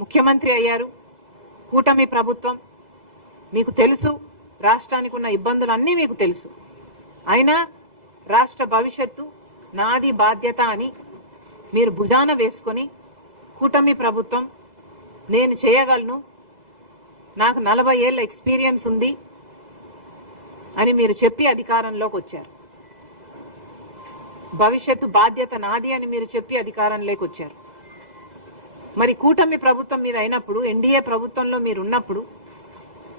ముఖ్యమంత్రి అయ్యారు, కూటమి ప్రభుత్వం, మీకు తెలుసు రాష్ట్రానికి ఉన్న ఇబ్బందులన్నీ మీకు తెలుసు. అయినా రాష్ట్ర భవిష్యత్తు నాది బాధ్యత అని మీరు భుజాన వేసుకొని కూటమి ప్రభుత్వం నేను చేయగలను, నాకు 40 ఏళ్ల ఎక్స్పీరియన్స్ ఉంది అని మీరు చెప్పి అధికారంలోకి వచ్చారు. భవిష్యత్తు బాధ్యత నాది అని మీరు చెప్పి అధికారంలోకి వచ్చారు. మరి కూటమి ప్రభుత్వం మీద అయినప్పుడు, ఎన్డీఏ ప్రభుత్వంలో మీరు ఉన్నప్పుడు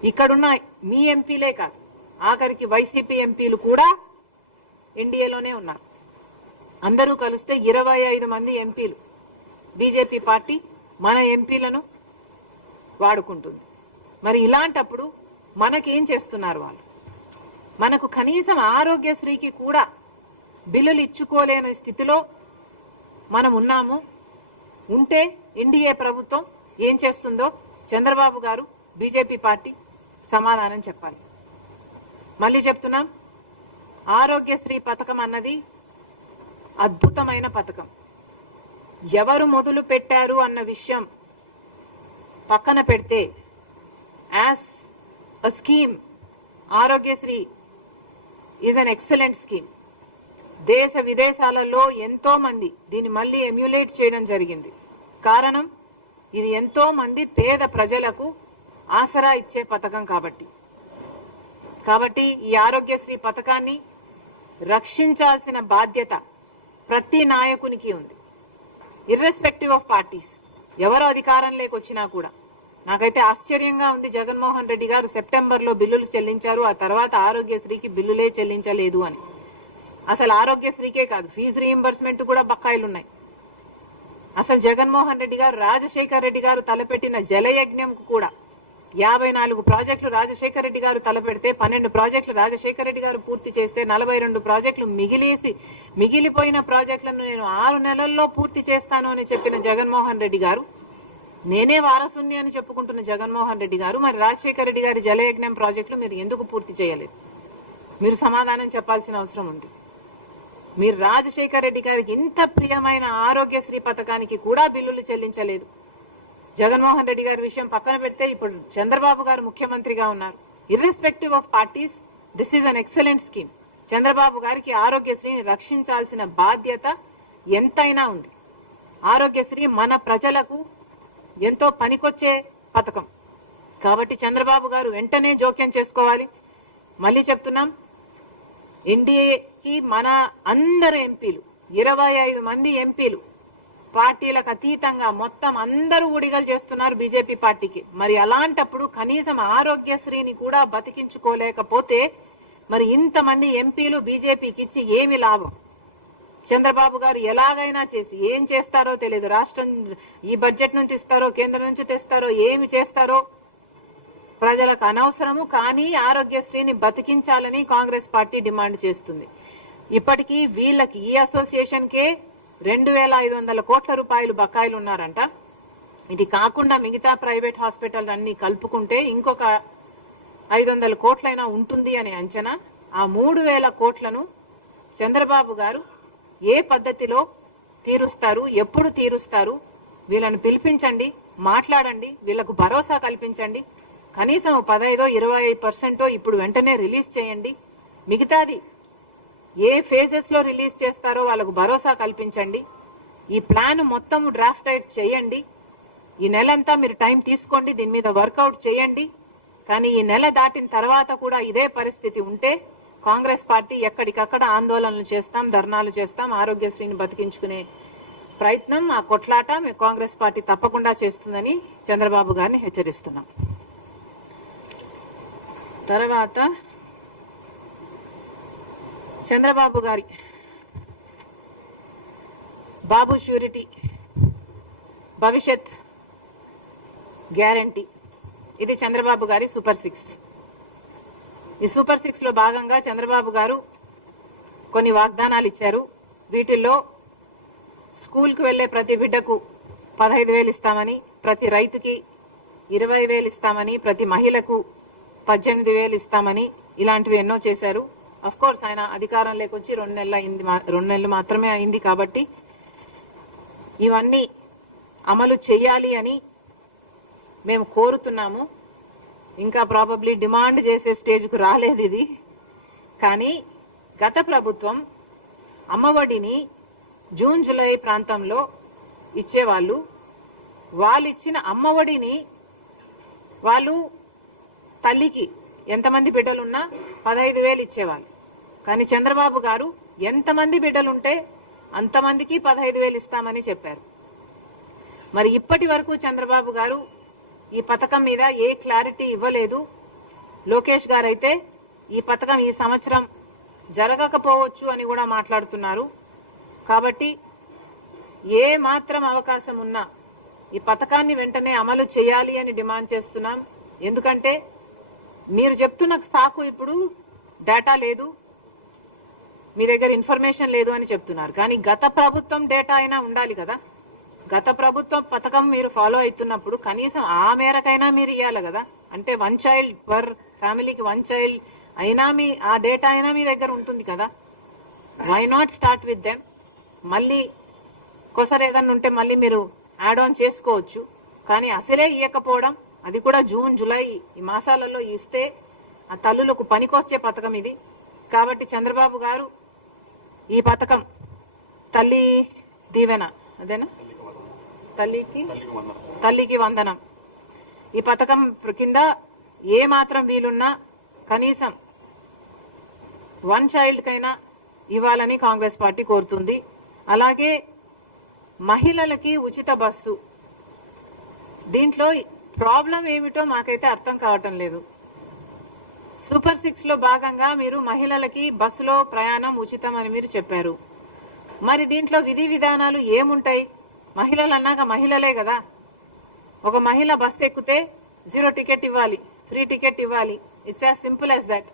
ఇక్కడున్న మీ ఎంపీలే కాదు, ఆఖరికి వైసీపీ ఎంపీలు కూడా ఎన్డీఏలోనే ఉన్నారు. అందరూ కలిస్తే 25 మంది ఎంపీలు. బీజేపీ పార్టీ మన ఎంపీలను వాడుకుంటుంది. మరి ఇలాంటప్పుడు మనకేం చేస్తున్నారు వాళ్ళు? మనకు కనీసం ఆరోగ్యశ్రీకి కూడా బిల్లులు ఇచ్చుకోలేని స్థితిలో మనం ఉన్నాము. ఉంటే ఎన్డీఏ ప్రభుత్వం ఏం చేస్తుందో చంద్రబాబు గారు, బీజేపీ పార్టీ సమాధానం చెప్పాలి. మళ్ళీ చెప్తున్నాం, ఆరోగ్యశ్రీ పథకం అన్నది అద్భుతమైన పథకం. ఎవరు మొదలు పెట్టారు అన్న విషయం పక్కన పెడితే, as a scheme Aarogyasri is an excellent scheme. దేశ విదేశాలలో ఎంతో మంది దీన్ని మళ్ళీ ఎమ్యులేట్ చేయడం జరిగింది. కారణం, ఇది ఎంతో మంది పేద ప్రజలకు ఆసరా ఇచ్చే పథకం కాబట్టి ఈ ఆరోగ్యశ్రీ పథకాన్ని రక్షించాల్సిన బాధ్యత ప్రతి నాయకునికి ఉంది, ఇర్రెస్పెక్టివ్ ఆఫ్ పార్టీస్. ఎవరు అధికారంలోకి వచ్చినా కూడా. నాకైతే ఆశ్చర్యంగా ఉంది, జగన్మోహన్ రెడ్డి గారు సెప్టెంబర్లో బిల్లులు చెల్లించారు, ఆ తర్వాత ఆరోగ్యశ్రీకి బిల్లులే చెల్లించలేదు అని. అసలు ఆరోగ్యశ్రీకే కాదు, ఫీజు రీయింబర్స్మెంట్ కూడా బకాయిలు ఉన్నాయి. అసలు జగన్మోహన్ రెడ్డి గారు, రాజశేఖర్ రెడ్డి గారు తలపెట్టిన జలయజ్ఞంకు కూడా 54 ప్రాజెక్టులు రాజశేఖర్ రెడ్డి గారు తలపెడితే 12 ప్రాజెక్టులు రాజశేఖర్ రెడ్డి గారు పూర్తి చేస్తే 42 ప్రాజెక్టులు మిగిలిపోయిన ప్రాజెక్టులను నేను 6 నెలల్లో పూర్తి చేస్తాను అని చెప్పిన జగన్మోహన్ రెడ్డి గారు, నేనే వారసుని అని చెప్పుకుంటున్న జగన్మోహన్ రెడ్డి గారు, మరి రాజశేఖర్ రెడ్డి గారి జలయజ్ఞం ప్రాజెక్టులు మీరు ఎందుకు పూర్తి చేయలేదు? మీరు సమాధానం చెప్పాల్సిన అవసరం ఉంది. మీరు రాజశేఖర్ రెడ్డి గారికి ఇంత ప్రియమైన ఆరోగ్యశ్రీ పథకానికి కూడా బిల్లులు చెల్లించలేదు. జగన్మోహన్ రెడ్డి గారి విషయం పక్కన పెడితే ఇప్పుడు చంద్రబాబు గారు ముఖ్యమంత్రిగా ఉన్నారు. Irrespective of parties, this is an excellent scheme. Chandrababu గారికి ఆరోగ్యశ్రీని రక్షించాల్సిన బాధ్యత ఎంతైనా ఉంది. ఆరోగ్యశ్రీ మన ప్రజలకు ఎంతో పనికొచ్చే పథకం కాబట్టి చంద్రబాబు గారు వెంటనే జోక్యం చేసుకోవాలి. మళ్ళీ చెప్తున్నాం, ఎన్డీఏకి మన అందరు ఎంపీలు, 25 మంది ఎంపీలు పార్టీలకు అతీతంగా మొత్తం అందరూ ఊడిగలు చేస్తున్నారు బీజేపీ పార్టీకి. మరి అలాంటప్పుడు కనీసం ఆరోగ్యశ్రీని కూడా బతికించుకోలేకపోతే మరి ఇంతమంది ఎంపీలు బీజేపీకి ఇచ్చి ఏమి లాభం? చంద్రబాబు గారు ఎలాగైనా చేసి ఏం చేస్తారో తెలియదు. రాష్ట్రం ఈ బడ్జెట్ నుంచి ఇస్తారో, కేంద్రం నుంచి తెస్తారో, ఏమి చేస్తారో ప్రజలకు అనవసరము. కానీ ఆరోగ్యశ్రీని బతికించాలని కాంగ్రెస్ పార్టీ డిమాండ్ చేస్తుంది. ఇప్పటికీ వీళ్ళకి, ఈ అసోసియేషన్కే 2500 కోట్ల రూపాయలు బకాయిలు ఉన్నారంట. ఇది కాకుండా మిగతా ప్రైవేట్ హాస్పిటల్ అన్ని కలుపుకుంటే ఇంకొక 500 కోట్లైనా ఉంటుంది అనే అంచనా. ఆ 3000 కోట్లను చంద్రబాబు గారు ఏ పద్ధతిలో తీరుస్తారు, ఎప్పుడు తీరుస్తారు? వీళ్ళని పిలిపించండి, మాట్లాడండి, వీళ్లకు భరోసా కల్పించండి. కనీసం 15-20% ఇప్పుడు వెంటనే రిలీజ్ చేయండి. మిగతాది ఏ ఫేజెస్ లో రిలీజ్ చేస్తారో వాళ్ళకు భరోసా కల్పించండి. ఈ ప్లాన్ మొత్తం డ్రాఫ్ట్ అవుట్ చేయండి. ఈ నెలంతా మీరు టైం తీసుకోండి, దీని మీద వర్కౌట్ చేయండి. కానీ ఈ నెల దాటిన తర్వాత కూడా ఇదే పరిస్థితి ఉంటే కాంగ్రెస్ పార్టీ ఎక్కడికక్కడ ఆందోళనలు చేస్తాం, ధర్నాలు చేస్తాం. ఆరోగ్యశ్రీని బతికించుకునే ప్రయత్నం, ఆ కొట్లాట కాంగ్రెస్ పార్టీ తప్పకుండా చేస్తుందని చంద్రబాబు గారిని హెచ్చరిస్తున్నాం. తర్వాత చంద్రబాబు గారి బాబు ష్యూరిటీ, భవిష్యత్ గ్యారంటీ, ఇది చంద్రబాబు గారి సూపర్ 6. ఈ సూపర్ 6 లో భాగంగా చంద్రబాబు గారు కొన్ని వాగ్దానాలు ఇచ్చారు. వీటిల్లో స్కూల్కి వెళ్లే ప్రతి బిడ్డకు 15,000 ఇస్తామని, ప్రతి రైతుకి 20,000 ఇస్తామని, ప్రతి మహిళకు 18,000 ఇస్తామని, ఇలాంటివి ఎన్నో చేశారు. అఫ్ కోర్స్ ఆయన అధికారంలోకి వచ్చి 2 నెలలు మాత్రమే అయింది కాబట్టి ఇవన్నీ అమలు చేయాలి అని మేము కోరుతున్నాము. ఇంకా ప్రాబబ్లీ డిమాండ్ చేసే స్టేజ్కు రాలేదు ఇది. కానీ గత ప్రభుత్వం అమ్మఒడిని జూన్ జూలై ప్రాంతంలో ఇచ్చేవాళ్ళు. వాళ్ళు ఇచ్చిన అమ్మఒడిని వాళ్ళు తల్లికి ఎంతమంది బిడ్డలున్నా 15,000 ఇచ్చేవాళ్ళు. కానీ చంద్రబాబు గారు ఎంతమంది బిడ్డలుంటే అంతమందికి 15,000 ఇస్తామని చెప్పారు. మరి ఇప్పటి వరకు చంద్రబాబు గారు ఈ పథకం మీద ఏ క్లారిటీ ఇవ్వలేదు. లోకేష్ గారు అయితే ఈ పథకం ఈ సంవత్సరం జరగకపోవచ్చు అని కూడా మాట్లాడుతున్నారు. కాబట్టి ఏ మాత్రం అవకాశం ఉన్నా ఈ పథకాన్ని వెంటనే అమలు చేయాలి అని డిమాండ్ చేస్తున్నాం. ఎందుకంటే మీరు చెప్తున్న సాకు ఇప్పుడు డేటా లేదు, మీ దగ్గర ఇన్ఫర్మేషన్ లేదు అని చెప్తున్నారు. కానీ గత ప్రభుత్వం డేటా అయినా ఉండాలి కదా. గత ప్రభుత్వం పథకం మీరు ఫాలో అవుతున్నప్పుడు కనీసం ఆ మేరకైనా మీరు ఇవ్వాలి కదా. అంటే 1 చైల్డ్ పర్ ఫ్యామిలీకి 1 చైల్డ్ అయినా ఆ డేటా అయినా మీ దగ్గర ఉంటుంది కదా. Why not start with them? మళ్ళీ కొసరు ఏదన్నా ఉంటే మళ్ళీ మీరు యాడ్ ఆన్ చేసుకోవచ్చు. కానీ అసలే ఇవ్వకపోవడం, అది కూడా జూన్ జూలై ఈ మాసాలలో ఇస్తే ఆ తల్లులకు పనికొచ్చే పథకం ఇది. కాబట్టి చంద్రబాబు గారు ఈ పథకం తల్లి దీవెన, అదేనా, తల్లికి వందనం, ఈ పథకం కింద ఏ మాత్రం వీలున్నా కనీసం 1 చైల్డ్ కైనా ఇవ్వాలని కాంగ్రెస్ పార్టీ కోరుతుంది. అలాగే మహిళలకి ఉచిత బస్సు, దీంట్లో ప్రాబ్లం ఏమిటో మాకైతే అర్థం కావటం లేదు. సూపర్ 6 లో భాగంగా మీరు మహిళలకి బస్సులో ప్రయాణం ఉచితం అని మీరు చెప్పారు. మరి దీంట్లో విధి విధానాలు ఏముంటాయి? మహిళలు అన్నాక మహిళలే కదా. ఒక మహిళ బస్సు ఎక్కితే 0 టికెట్ ఇవ్వాలి, ఫ్రీ టికెట్ ఇవ్వాలి. It's as simple as that.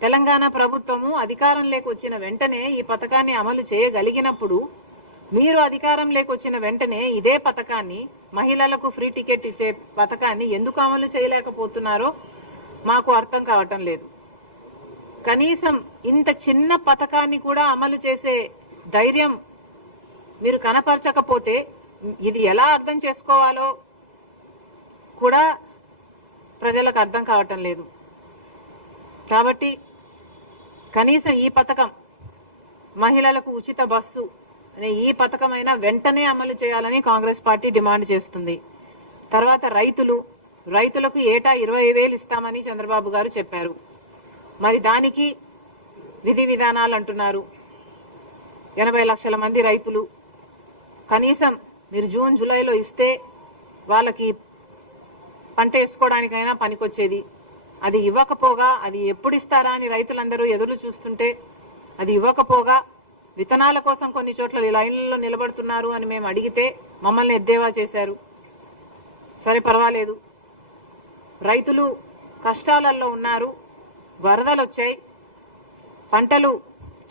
Telangana ప్రభుత్వము అధికారంలోకి వచ్చిన వెంటనే ఈ పథకాన్ని అమలు చేయగలిగినప్పుడు మీరు అధికారంలోకి వచ్చిన వెంటనే ఇదే పథకాన్ని, మహిళలకు ఫ్రీ టికెట్ ఇచ్చే పథకాన్ని ఎందుకు అమలు చేయలేకపోతున్నారో మాకు అర్థం కావటం లేదు. కనీసం ఇంత చిన్న పథకాన్ని కూడా అమలు చేసే ధైర్యం మీరు కనపరచకపోతే ఇది ఎలా అర్థం చేసుకోవాలో కూడా ప్రజలకు అర్థం కావటం లేదు. కాబట్టి కనీసం ఈ పథకం, మహిళలకు ఉచిత బస్సు అనే ఈ పథకమైనా వెంటనే అమలు చేయాలని కాంగ్రెస్ పార్టీ డిమాండ్ చేస్తుంది. తర్వాత రైతులకు ఏటా 20,000 ఇస్తామని చంద్రబాబు గారు చెప్పారు. మరి దానికి విధి విధానాలు అంటున్నారు. 80 లక్షల మంది రైతులు, కనీసం మీరు జూన్ జూలైలో ఇస్తే వాళ్ళకి పంట వేసుకోవడానికైనా పనికొచ్చేది. అది ఇవ్వకపోగా, అది ఎప్పుడు ఇస్తారా అని రైతులందరూ ఎదురు చూస్తుంటే అది ఇవ్వకపోగా విత్తనాల కోసం కొన్ని చోట్ల లైన్లలో నిలబడుతున్నారు అని మేము అడిగితే మమ్మల్ని ఎద్దేవా చేశారు. సరే పర్వాలేదు, రైతులు కష్టాలలో ఉన్నారు, వరదలు వచ్చాయి, పంటలు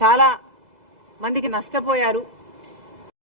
చాలా మందికి నష్టపోయారు.